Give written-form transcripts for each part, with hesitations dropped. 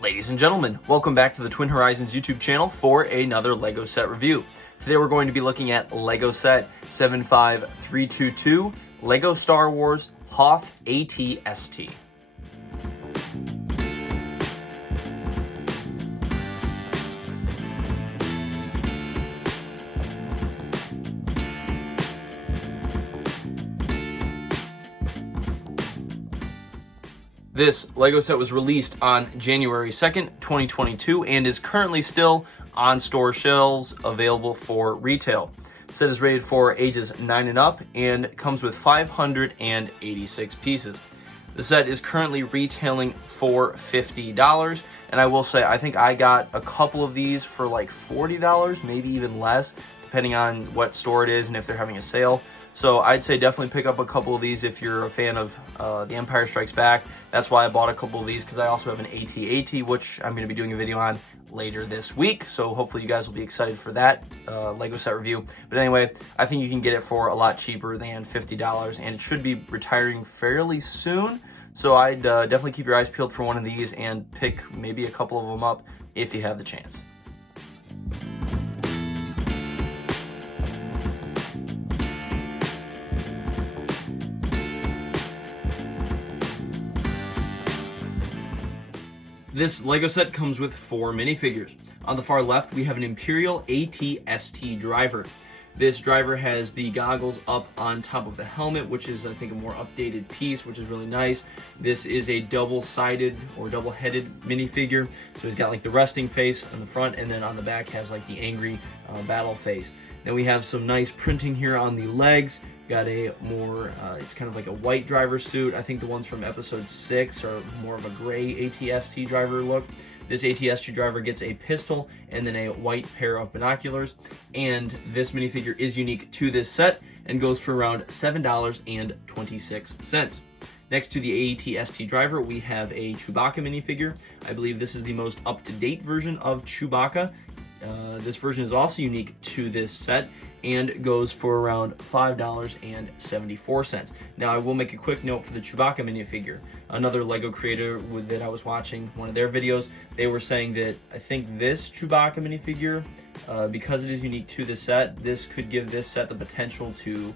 Ladies and gentlemen, welcome back to the Twin Horizons YouTube channel for another LEGO set review. Today we're going to be looking at LEGO set 75322, LEGO Star Wars Hoth AT-ST. This LEGO set was released on January 2nd, 2022 and is currently still on store shelves available for retail. The set is rated for ages 9 and up and comes with 586 pieces. The set is currently retailing for $50, and I will say I think I got a couple of these for like $40, maybe even less, depending on what store it is and if they're having a sale. So I'd say definitely pick up a couple of these if you're a fan of The Empire Strikes Back. That's why I bought a couple of these, because I also have an AT-AT, which I'm going to be doing a video on later this week. So hopefully you guys will be excited for that LEGO set review. But anyway, I think you can get it for a lot cheaper than $50, and it should be retiring fairly soon. So I'd definitely keep your eyes peeled for one of these and pick maybe a couple of them up if you have the chance. This LEGO set comes with 4 minifigures. On the far left, we have an Imperial AT-ST driver. This driver has the goggles up on top of the helmet, which is, I think, a more updated piece, which is really nice. This is a double-sided or double-headed minifigure. So he's got like the resting face on the front, and then on the back has like the angry battle face. Then we have some nice printing here on the legs. Got a more, it's kind of like a white driver suit. I think the ones from episode 6 are more of a gray AT-ST driver look. This AT-ST driver gets a pistol and then a white pair of binoculars. And this minifigure is unique to this set and goes for around $7.26. Next to the AT-ST driver, we have a Chewbacca minifigure. I believe this is the most up-to-date version of Chewbacca. This version is also unique to this set and goes for around $5.74. Now, I will make a quick note for the Chewbacca minifigure. Another LEGO creator that I was watching one of their videos, they were saying that I think this Chewbacca minifigure, because it is unique to this set, this could give this set the potential to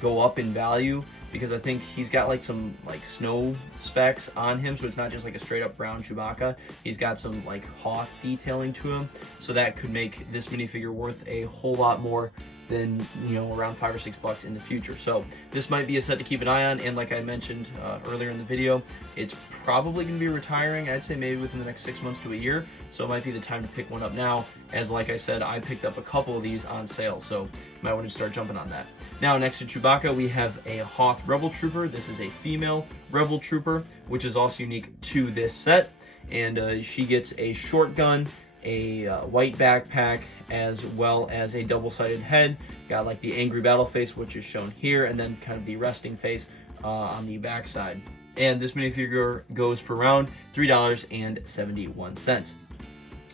go up in value, because I think he's got like some like snow specks on him, so it's not just like a straight up brown Chewbacca. He's got some like Hoth detailing to him, so that could make this minifigure worth a whole lot more than, you know, around $5 or $6 in the future. So this might be a set to keep an eye on, and like I mentioned earlier in the video, it's probably going to be retiring, I'd say maybe within the next 6 months to a year, so it might be the time to pick one up now, as like I said, I picked up a couple of these on sale, so you might want to start jumping on that. Now, next to Chewbacca, we have a Hoth Rebel Trooper. This is a female Rebel Trooper, which is also unique to this set, and she gets a short gun, a white backpack, as well as a double-sided head. Got like the angry battle face, which is shown here, and then kind of the resting face on the back side. And this minifigure goes for around $3.71.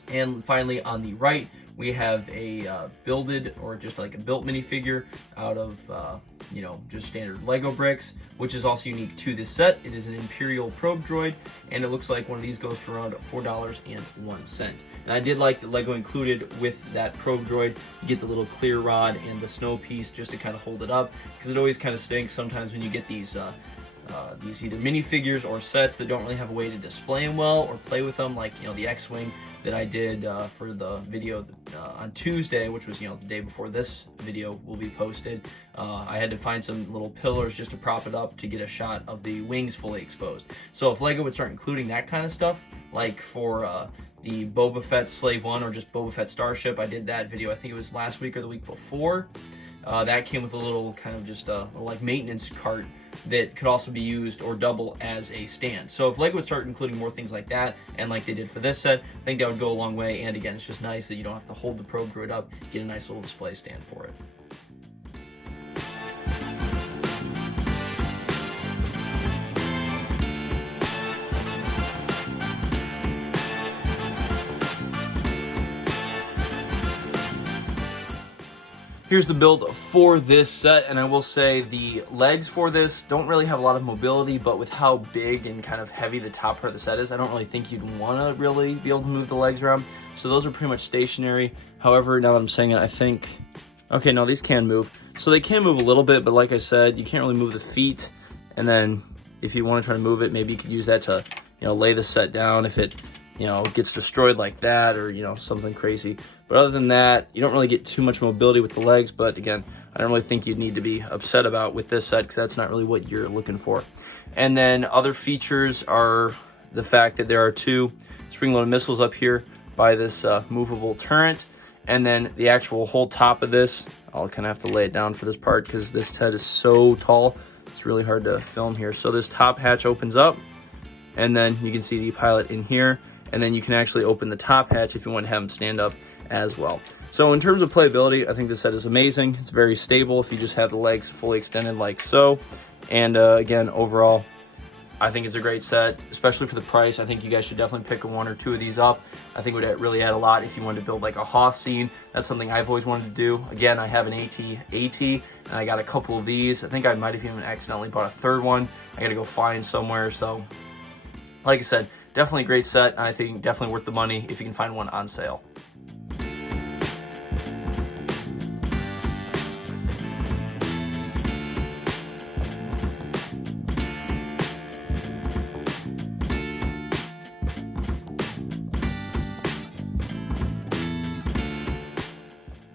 And finally, on the right, we have a builded, or just like a built minifigure out of, you know, just standard Lego bricks, which is also unique to this set. It is an Imperial probe droid, and it looks like one of these goes for around $4.01. And I did like that Lego included with that probe droid, you get the little clear rod and the snow piece just to kind of hold it up, because it always kind of stinks sometimes when you get these either minifigures or sets that don't really have a way to display them well or play with them, like, you know, the X-Wing that I did for the video on Tuesday, which was, you know, the day before this video will be posted. I had to find some little pillars just to prop it up to get a shot of the wings fully exposed. So if LEGO would start including that kind of stuff, like for the Boba Fett Slave One or just Boba Fett Starship, I did that video, I think it was last week or the week before. That came with a little kind of just a like maintenance cart that could also be used or double as a stand. So if LEGO would start including more things like that, and like they did for this set, I think that would go a long way. And again, it's just nice that you don't have to hold the probe droid up, get a nice little display stand for it. Here's the build for this set, and I will say the legs for this don't really have a lot of mobility, but with how big and kind of heavy the top part of the set is, I don't really think you'd want to really be able to move the legs around. So those are pretty much stationary. However, now that I'm saying it, I think, okay, no, these can move. So they can move a little bit, but like I said, you can't really move the feet. And then if you want to try to move it, maybe you could use that to, lay the set down if it, gets destroyed like that, or, something crazy. But other than that, you don't really get too much mobility with the legs. But again, I don't really think you'd need to be upset about with this set, because that's not really what you're looking for. And then other features are the fact that there are 2 spring-loaded missiles up here by this movable turret. And then the actual whole top of this, I'll kind of have to lay it down for this part because this set is so tall. It's really hard to film here. So this top hatch opens up, and then you can see the pilot in here. And then you can actually open the top hatch if you want to have him stand up as well. So in terms of playability, I think this set is amazing. It's very stable if you just have the legs fully extended like so. And again, overall, I think it's a great set, especially for the price. I think you guys should definitely pick 1 or 2 of these up. I think it would really add a lot if you wanted to build like a Hoth scene. That's something I've always wanted to do. Again, I have an AT-ST, and I got a couple of these. I think I might have even accidentally bought a 3rd one. I gotta go find somewhere. So like I said, definitely a great set. I think definitely worth the money if you can find one on sale.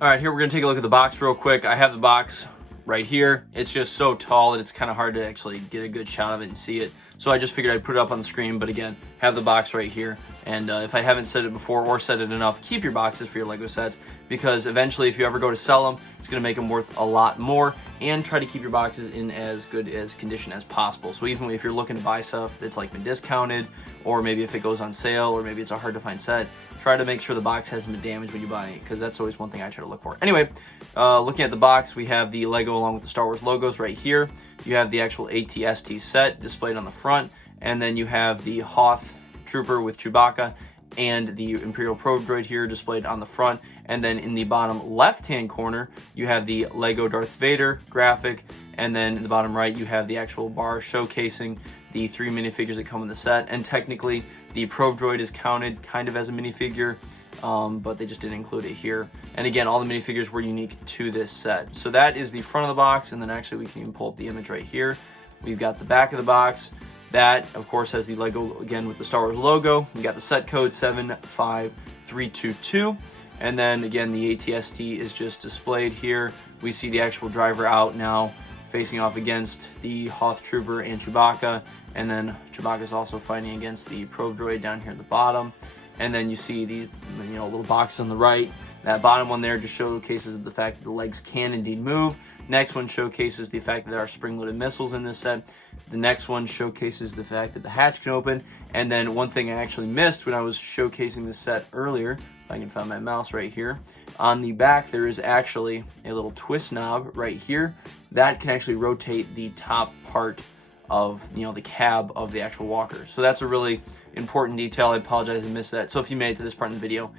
All right, here we're gonna take a look at the box real quick. I have the box right here. It's just so tall that it's kind of hard to actually get a good shot of it and see it. So I just figured I'd put it up on the screen, but again, have the box right here. And if I haven't said it before or said it enough, keep your boxes for your Lego sets, because eventually if you ever go to sell them, it's gonna make them worth a lot more. And try to keep your boxes in as good as condition as possible. So even if you're looking to buy stuff that's like been discounted, or maybe if it goes on sale, or maybe it's a hard to find set, try to make sure the box hasn't been damaged when you buy it, because that's always one thing I try to look for. Anyway, looking at the box, we have the Lego along with the Star Wars logos right here. You have the actual AT-ST set displayed on the front, and then you have the Hoth Trooper with Chewbacca and the Imperial Probe Droid here displayed on the front. And then in the bottom left-hand corner, you have the Lego Darth Vader graphic, and then in the bottom right, you have the actual bar showcasing the 3 minifigures that come in the set. And technically, the Probe Droid is counted kind of as a minifigure, but they just didn't include it here. And again, all the minifigures were unique to this set. So that is the front of the box, and then actually we can even pull up the image right here. We've got the back of the box. That, of course, has the Lego, again, with the Star Wars logo. We got the set code 75322. And then, again, the AT-ST is just displayed here. We see the actual driver out now, facing off against the Hoth Trooper and Chewbacca. And then Chewbacca's also fighting against the Probe Droid down here at the bottom. And then you see these, little boxes on the right. That bottom one there just showcases the fact that the legs can indeed move. Next one showcases the fact that there are spring-loaded missiles in this set. The next one showcases the fact that the hatch can open. And then one thing I actually missed when I was showcasing this set earlier, if I can find my mouse right here, on the back there is actually a little twist knob right here that can actually rotate the top part of the cab of the actual walker. So that's a really important detail. I apologize I missed that. So if you made it to this part in the video,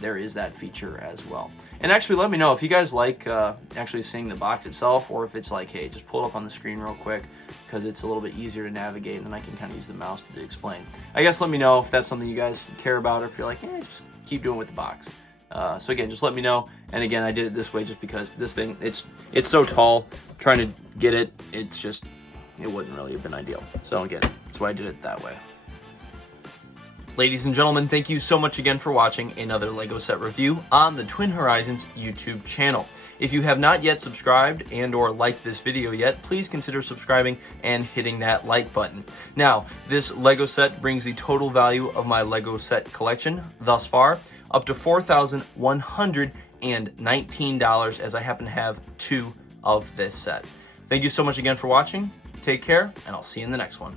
there is that feature as well. And actually let me know if you guys like actually seeing the box itself, or if it's like, hey, just pull it up on the screen real quick, because it's a little bit easier to navigate, and then I can kind of use the mouse to explain. I guess let me know if that's something you guys care about, or if you're like, just keep doing with the box. So again, just let me know. And again, I did it this way just because this thing, it's so tall, trying to get it, it wouldn't really have been ideal. So again, that's why I did it that way. Ladies and gentlemen, thank you so much again for watching another LEGO set review on the Twin Horizons YouTube channel. If you have not yet subscribed and or liked this video yet, please consider subscribing and hitting that like button. Now, this LEGO set brings the total value of my LEGO set collection thus far up to $4,119, as I happen to have 2 of this set. Thank you so much again for watching. Take care, and I'll see you in the next one.